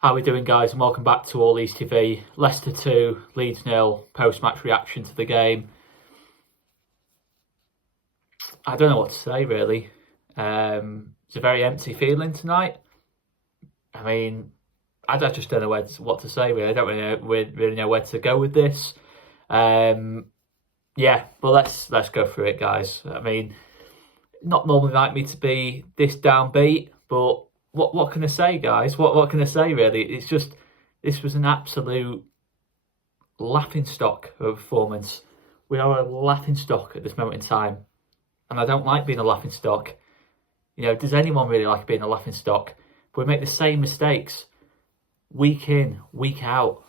How are we doing, guys? And welcome back to All Leeds TV. Leicester 2, Leeds 0, post-match reaction to the game. I don't know what to say, really. It's a very empty feeling tonight. I mean, I just don't know what to say, really. I don't really know where to go with this. Yeah, but let's go through it, guys. I mean, not normally like me to be this downbeat, but what can I say, guys? What can I say, really? It's just, this was an absolute laughingstock of a performance. We are a laughingstock at this moment in time, and I don't like being a laughingstock. You know, does anyone really like being a laughingstock? But we make the same mistakes week in, week out,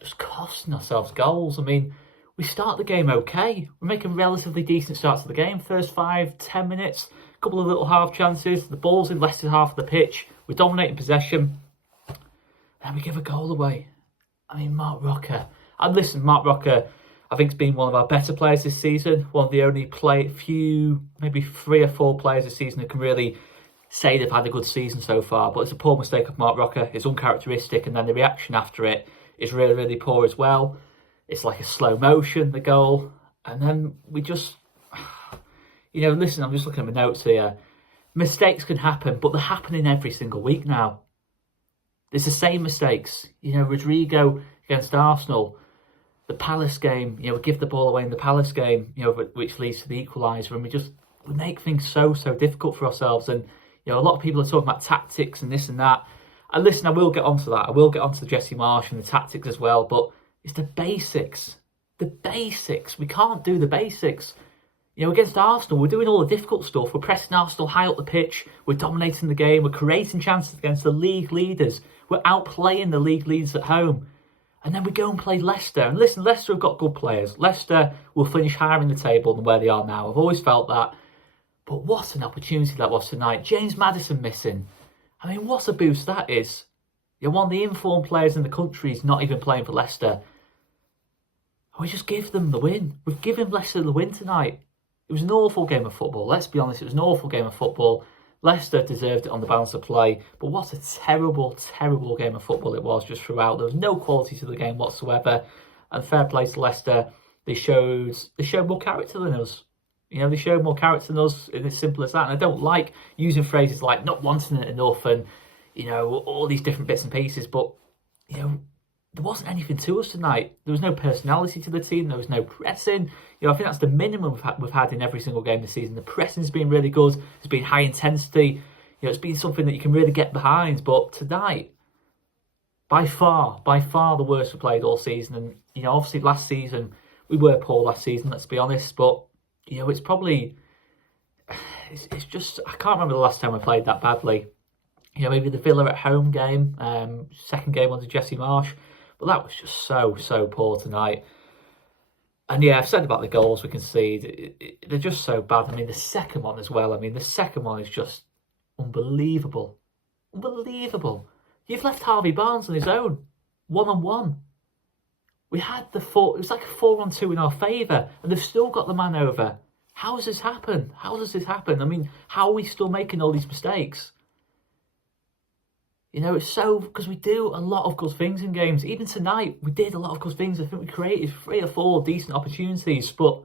just costing ourselves goals. I mean, we start the game okay. We make a relatively decent start to the game. First 5-10 minutes, a couple of little half chances. The ball's in Leicester's half of the pitch. We're dominating possession. And we give a goal away. I mean, Marc Roca. And listen, Marc Roca, I think, has been one of our better players this season. One of the only few, maybe 3 or 4 players this season who can really say they've had a good season so far. But it's a poor mistake of Marc Roca. It's uncharacteristic. And then the reaction after it is really, really poor as well. It's like a slow motion, the goal. And then we just, you know, listen, I'm just looking at my notes here. Mistakes can happen, but they're happening every single week now. It's the same mistakes. You know, Rodrigo against Arsenal, the Palace game, you know, we give the ball away in the Palace game, you know, which leads to the equaliser. And we make things so difficult for ourselves. And, you know, a lot of people are talking about tactics and this and that. And listen, I will get onto that. I will get onto Jesse Marsch and the tactics as well. But it's the basics. The basics. We can't do the basics. You know, against Arsenal, we're doing all the difficult stuff. We're pressing Arsenal high up the pitch. We're dominating the game. We're creating chances against the league leaders. We're outplaying the league leaders at home. And then we go and play Leicester. And listen, Leicester have got good players. Leicester will finish higher in the table than where they are now. I've always felt that. But what an opportunity that was tonight. James Maddison missing. I mean, what a boost that is. You're one of the informed players in the country is not even playing for Leicester. We just give them the win. We've given Leicester the win tonight. It was an awful game of football. Let's be honest, it was an awful game of football. Leicester deserved it on the balance of play. But what a terrible, terrible game of football it was just throughout. There was no quality to the game whatsoever. And fair play to Leicester. They showed more character than us. You know, they showed more character than us, and it's simple as that. And I don't like using phrases like not wanting it enough and, you know, all these different bits and pieces. But, you know, there wasn't anything to us tonight. There was no personality to the team. There was no pressing. You know, I think that's the minimum we've had in every single game this season. The pressing's been really good. It's been high intensity. You know, it's been something that you can really get behind. But tonight, by far the worst we played all season. And, you know, obviously last season, we were poor last season, let's be honest. But, you know, it's probably, it's just, I can't remember the last time we played that badly. You know, maybe the Villa at home game, second game under Jesse Marsch. But that was just so poor tonight. And yeah, I've said about the goals we concede. They're just so bad. I mean, the second one as well. I mean, the second one is just unbelievable. Unbelievable. You've left Harvey Barnes on his own. 1-on-1. We had it was like a 4-on-2 in our favour. And they've still got the man over. How has this happened? How does this happen? I mean, how are we still making all these mistakes? You know, it's so, because we do a lot of good things in games. Even tonight, we did a lot of good things. I think we created 3 or 4 decent opportunities, but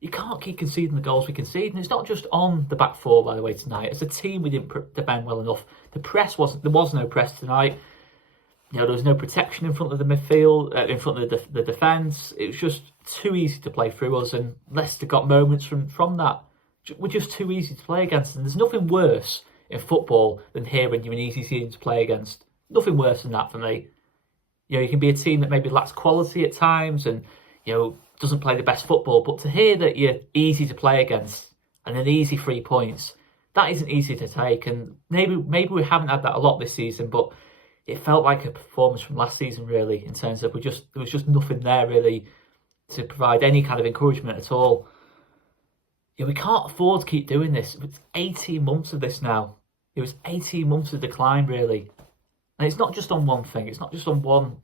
you can't keep conceding the goals we concede. And it's not just on the back 4, by the way, tonight. As a team, we didn't defend well enough. There was no press tonight. You know, there was no protection in front of the midfield, in front of the defence. It was just too easy to play through us, and Leicester got moments from that. We're just too easy to play against, and there's nothing worse in football than hearing you're an easy team to play against. Nothing worse than that for me. You know, you can be a team that maybe lacks quality at times and, you know, doesn't play the best football, but to hear that you're easy to play against and an easy 3 points, that isn't easy to take. And maybe we haven't had that a lot this season, but it felt like a performance from last season, really, in terms of there was just nothing there really to provide any kind of encouragement at all. Yeah, we can't afford to keep doing this. It's 18 months of this now. It was 18 months of decline, really. And it's not just on one thing. It's not just on one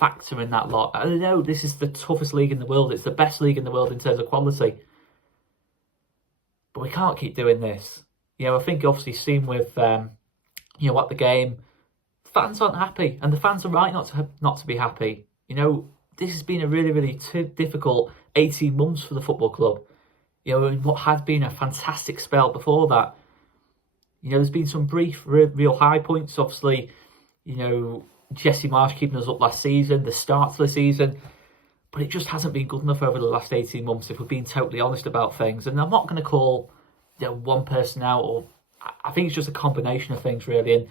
factor in that lot. I know this is the toughest league in the world. It's the best league in the world in terms of quality. But we can't keep doing this. You know, I think obviously seen with, you know, at the game, fans aren't happy, and the fans are right not to be happy. You know, this has been a really, really difficult 18 months for the football club. You know, and what had been a fantastic spell before that. You know, there's been some brief, real high points. Obviously, you know, Jesse Marsch keeping us up last season, the start to the season. But it just hasn't been good enough over the last 18 months, if we're being totally honest about things. And I'm not going to call, you know, one person out, or I think it's just a combination of things, really.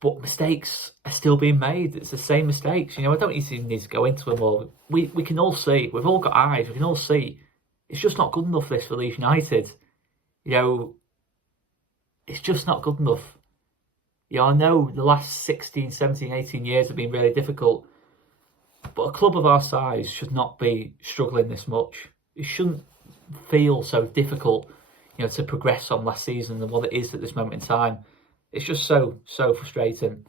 But mistakes are still being made. It's the same mistakes. You know, I don't even need to go into them all. We can all see, we've all got eyes, we can all see. It's just not good enough, this, for Leeds United. You know, it's just not good enough. You know, I know the last 16, 17, 18 years have been really difficult. But a club of our size should not be struggling this much. It shouldn't feel so difficult, you know, to progress on last season than what it is at this moment in time. It's just so frustrating.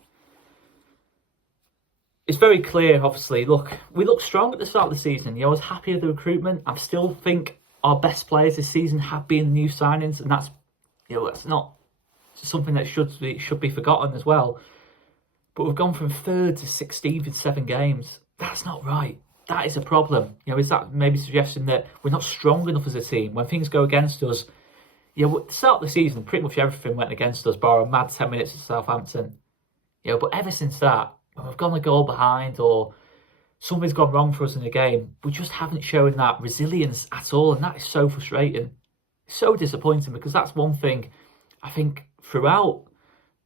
It's very clear, obviously. Look, we looked strong at the start of the season. You know, I was happy with the recruitment. I still think our best players this season have been the new signings, and that's, you know, that's not something that should be forgotten as well. But we've gone from 3rd to 16th in 7 games. That's not right. That is a problem. You know, is that maybe suggesting that we're not strong enough as a team when things go against us? You know, at the start of the season, pretty much everything went against us, bar a mad 10 minutes at Southampton. You know, but ever since that, when we've gone a goal behind or something's gone wrong for us in the game, we just haven't shown that resilience at all, and that is so frustrating. It's so disappointing, because that's one thing I think throughout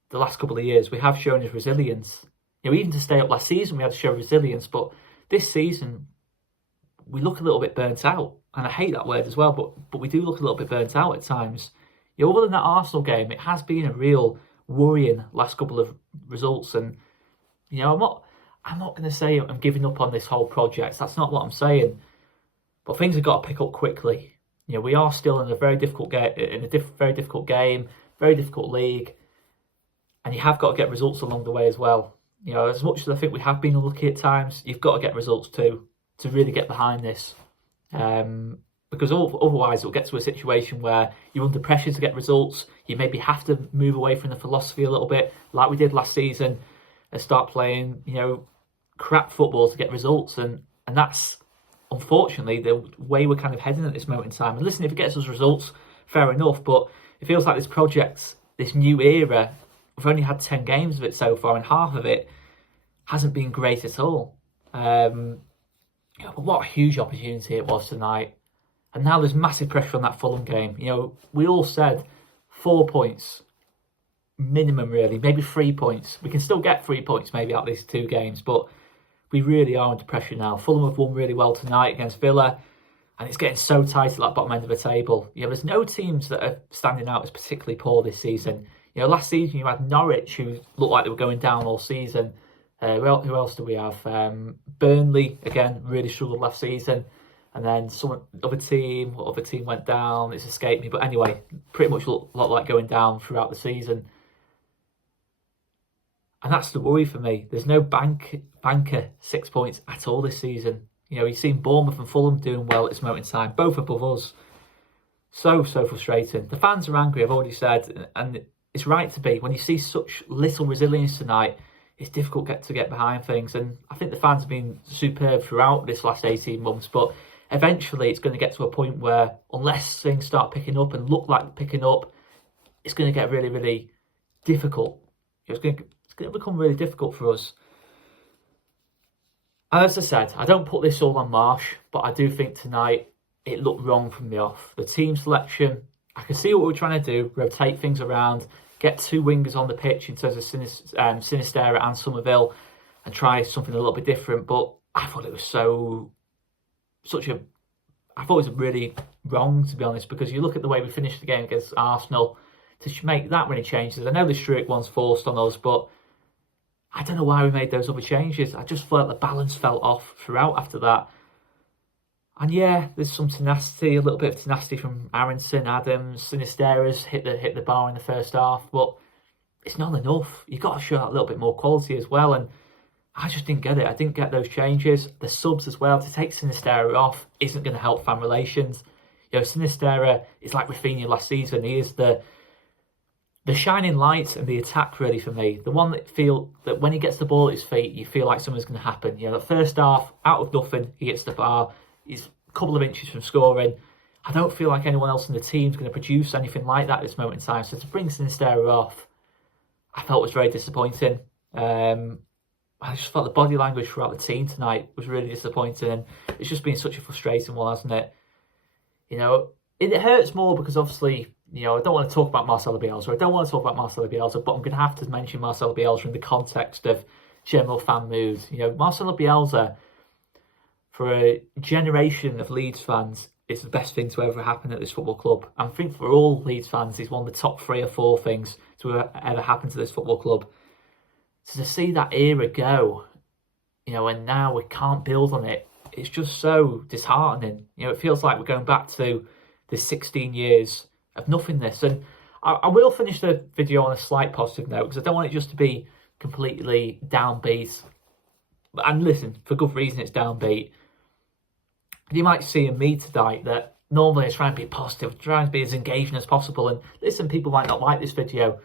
the last couple of years we have shown is resilience. You know, even to stay up last season, we had to show resilience, but this season we look a little bit burnt out, and I hate that word as well, but we do look a little bit burnt out at times. You know, other than that Arsenal game, it has been a real worrying last couple of results, and you know, I'm not going to say I'm giving up on this whole project. That's not what I'm saying, but things have got to pick up quickly. You know, we are still in a very difficult very difficult game, very difficult league, and you have got to get results along the way as well. You know, as much as I think we have been unlucky at times, you've got to get results too to really get behind this. Because otherwise it'll get to a situation where you're under pressure to get results. You maybe have to move away from the philosophy a little bit, like we did last season, and start playing, you know, crap football to get results. And that's unfortunately the way we're kind of heading at this moment in time. And listen, if it gets us results, fair enough, but it feels like this project, this new era, we've only had 10 games of it so far, and half of it hasn't been great at all. But what a huge opportunity it was tonight. And now there's massive pressure on that Fulham game. You know, we all said 4 points minimum, really, maybe 3 points. We can still get 3 points maybe out of these 2 games, but we really are under pressure now. Fulham have won really well tonight against Villa, and it's getting so tight at that bottom end of the table. You know, there's no teams that are standing out as particularly poor this season. You know, last season you had Norwich, who looked like they were going down all season. Who else do we have? Burnley, again, really struggled last season. And then what other team went down? It's escaped me. But anyway, pretty much looked like going down throughout the season. And that's the worry for me. There's no banker 6 points at all this season. You know, you've seen Bournemouth and Fulham doing well at this moment in time, both above us. So frustrating. The fans are angry, I've already said, and it's right to be. When you see such little resilience tonight, it's difficult to get behind things. And I think the fans have been superb throughout this last 18 months, but eventually it's going to get to a point where, unless things start picking up and look like picking up, it's going to get really, really difficult. It's going to become really difficult for us. And as I said, I don't put this all on Marsch, but I do think tonight it looked wrong from the off. The team selection, I can see what we're trying to do, rotate things around, get 2 wingers on the pitch in terms of Sinisterra and Somerville, and try something a little bit different. But I thought it was I thought it was really wrong, to be honest, because you look at the way we finished the game against Arsenal, to make that many changes. I know the Struik one's forced on us, but I don't know why we made those other changes. I just felt the balance fell off throughout after that. And yeah, there's some tenacity, a little bit of tenacity from Aronson, Adams, Sinisterra's hit the bar in the first half, but it's not enough. You've got to show that little bit more quality as well, and I just didn't get it. I didn't get those changes. The subs as well, to take Sinisterra off isn't going to help fan relations. You know, Sinisterra is like Rafinha last season. He is the the shining light and the attack really for me. The one that feel that when he gets the ball at his feet, you feel like something's going to happen. You know, the first half, out of nothing, he hits the bar. He's a couple of inches from scoring. I don't feel like anyone else in the team is going to produce anything like that at this moment in time. So to bring Sinisterra off, I felt was very disappointing. I just felt the body language throughout the team tonight was really disappointing. And it's just been such a frustrating one, hasn't it? You know, it hurts more because obviously, you know, I don't want to talk about Marcelo Bielsa. I don't want to talk about Marcelo Bielsa, but I'm going to have to mention Marcelo Bielsa in the context of general fan mood. You know, Marcelo Bielsa, for a generation of Leeds fans, it's the best thing to ever happen at this football club. I think for all Leeds fans, it's one of the top 3 or 4 things to ever happen to this football club. So to see that era go, you know, and now we can't build on it, it's just so disheartening. You know, it feels like we're going back to the 16 years of nothingness. And I will finish the video on a slight positive note because I don't want it just to be completely downbeat. And listen, for good reason it's downbeat. You might see in me tonight that normally I try and be positive, try and be as engaging as possible. And listen, people might not like this video.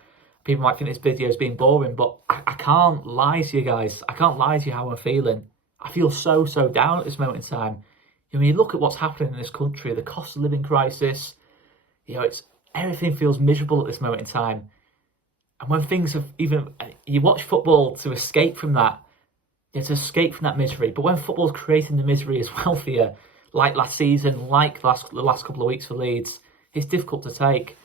People might think this video has been boring, but I can't lie to you guys. I can't lie to you how I'm feeling. I feel so down at this moment in time. You know, when you look at what's happening in this country, the cost of living crisis, you know, everything feels miserable at this moment in time. And when things have you watch football to escape from that, to escape from that misery. But when football's creating the misery as well for you, like last season, like the last couple of weeks for Leeds, it's difficult to take.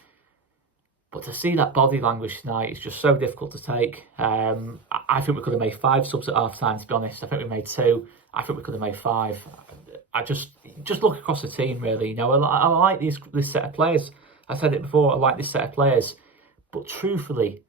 But to see that body language tonight is just so difficult to take. I think we could have made 5 subs at half time, to be honest. I think we made 2. I think we could have made 5. I just look across the team, really. You know, I like this set of players. I said it before, I like this set of players. But truthfully,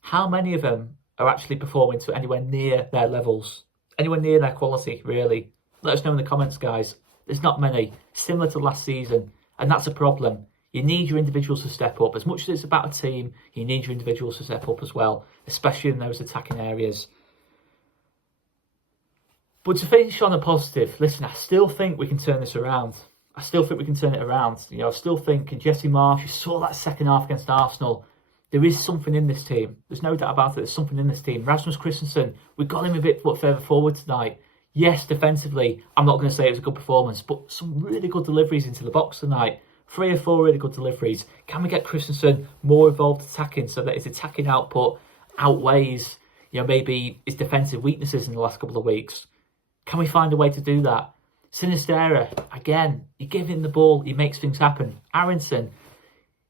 how many of them are actually performing to anywhere near their levels? Anywhere near their quality, really? Let us know in the comments, guys. There's not many. Similar to last season. And that's a problem. You need your individuals to step up. As much as it's about a team, you need your individuals to step up as well, especially in those attacking areas. But to finish on a positive, listen, I still think we can turn this around. I still think we can turn it around. You know, I still think Jesse Marsch, you saw that second half against Arsenal. There is something in this team. There's no doubt about it. There's something in this team. Rasmus Christensen, we got him a bit further forward tonight. Yes, defensively, I'm not going to say it was a good performance, but some really good deliveries into the box tonight. 3 or 4 really good deliveries. Can we get Christensen more involved attacking so that his attacking output outweighs, you know, maybe his defensive weaknesses in the last couple of weeks? Can we find a way to do that? Sinisterra, again, you give him the ball, he makes things happen. Aronson,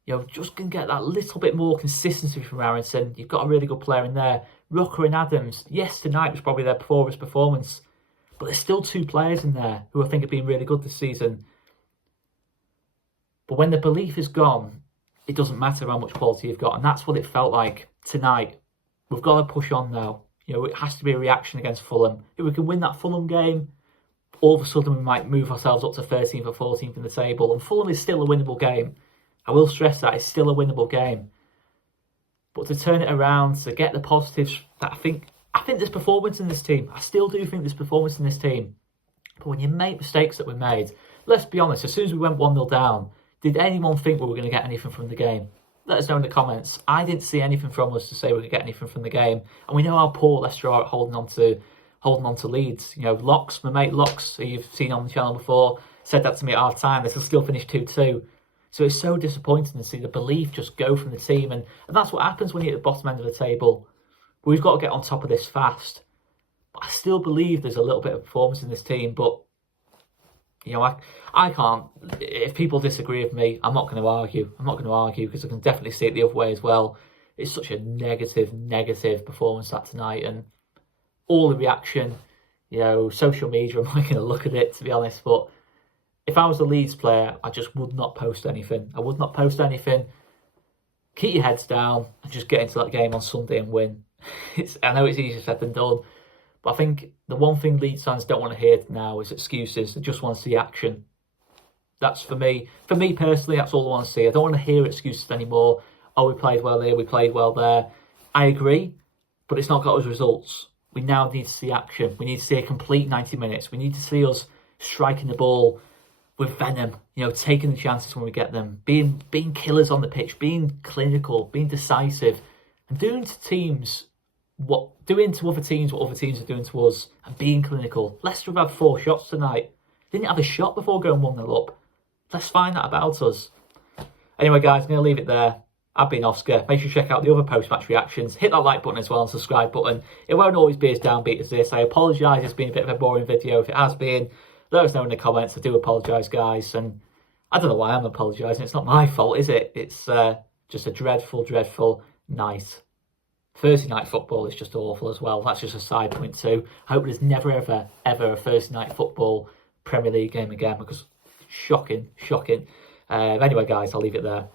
you know, just can get that little bit more consistency from Aronson. You've got a really good player in there. Rucker and Adams, yes, tonight was probably their poorest performance, but there's still 2 players in there who I think have been really good this season. But when the belief is gone, it doesn't matter how much quality you've got. And that's what it felt like tonight. We've got to push on now. You know, it has to be a reaction against Fulham. If we can win that Fulham game, all of a sudden we might move ourselves up to 13th or 14th in the table. And Fulham is still a winnable game. I will stress that it's still a winnable game. But to turn it around, to get the positives, that I think there's performance in this team. I still do think there's performance in this team. But when you make mistakes that we made, let's be honest, as soon as we went 1-0 down, did anyone think we were going to get anything from the game? Let us know in the comments. I didn't see anything from us to say we could get anything from the game. And we know how poor Leicester are at holding on to Leeds. You know, Locks, my mate Locks, who you've seen on the channel before, said that to me at half time. They still finish 2-2. So it's so disappointing to see the belief just go from the team. And that's what happens when you're at the bottom end of the table. But we've got to get on top of this fast. But I still believe there's a little bit of performance in this team. But, you know, I can't. If people disagree with me, I'm not going to argue. I'm not going to argue because I can definitely see it the other way as well. It's such a negative performance that tonight. And all the reaction, you know, social media, I'm not going to look at it, to be honest. But if I was a Leeds player, I just would not post anything. I would not post anything. Keep your heads down and just get into that game on Sunday and win. I know it's easier said than done. But I think the one thing Leeds fans don't want to hear now is excuses. They just want to see action. That's for me. For me personally, that's all I want to see. I don't want to hear excuses anymore. Oh, we played well here, we played well there. I agree, but it's not got us results. We now need to see action. We need to see a complete 90 minutes. We need to see us striking the ball with venom. You you know, taking the chances when we get them, being killers on the pitch, being clinical, being decisive, and doing to other teams what other teams are doing to us, and being clinical. Leicester have had 4 shots tonight. Didn't have a shot before going 1-0 up. Let's find that about us. Anyway, guys, I'm going to leave it there. I've been Oscar. Make sure you check out the other post-match reactions. Hit that like button as well and subscribe button. It won't always be as downbeat as this. I apologise, it's been a bit of a boring video. If it has been, let us know in the comments. I do apologise, guys. And I don't know why I'm apologising. It's not my fault, is it? It's just a dreadful, dreadful night. Thursday night football is just awful as well. That's just a side point too. I hope there's never, ever, ever a Thursday night football Premier League game again, because shocking, shocking. Anyway, guys, I'll leave it there.